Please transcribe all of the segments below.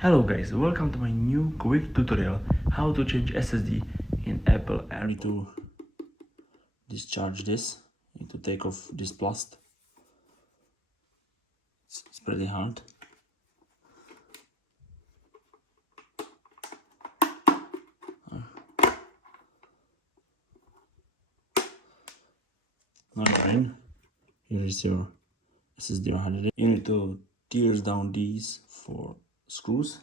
Hello guys, welcome to my new quick tutorial how to change SSD in Apple AirDrop. I need to discharge this. I need to take off this plastic. It's pretty hard. Now you're in. Here is your SSD or HDD. You need to tear down these 4 screws.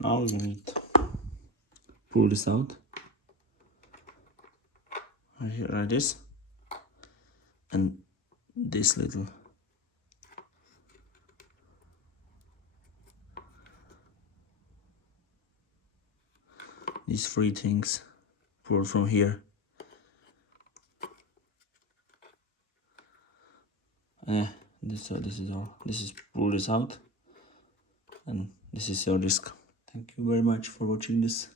Now you need to pull this out. Right here, like this, and this little. These 3 things pull from here. This is all. This is pull this out, and this is your disk. Thank you very much for watching this.